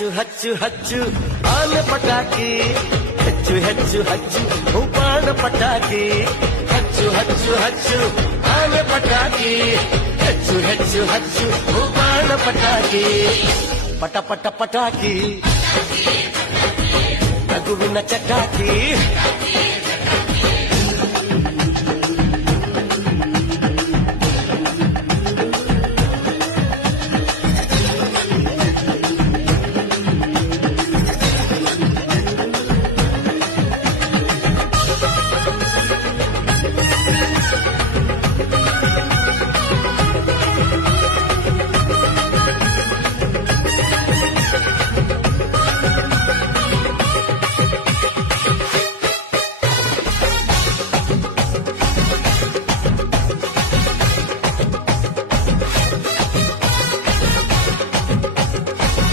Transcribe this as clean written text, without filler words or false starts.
ಹಚ್ಚು ಹಚ್ಚು ಹಚ್ಚು ಆನೆ ಪಟಾಕಿ ಹೆಚ್ಚು ಹೆಚ್ಚು ಹಚ್ಚು ಬಾಣ ಪಟಾಕಿ ಹಚ್ಚು ಹಚ್ಚು ಹಚ್ಚು ಆನೆ ಪಟಾಕಿ ಹೆಚ್ಚು ಹೆಚ್ಚು ಹಚ್ಚು ಬಾಣ ಪಟಾಕಿ ಪಟ ಪಟ ಪಟಾಕಿ ನಗುವಿನ ಚಟಾಕಿ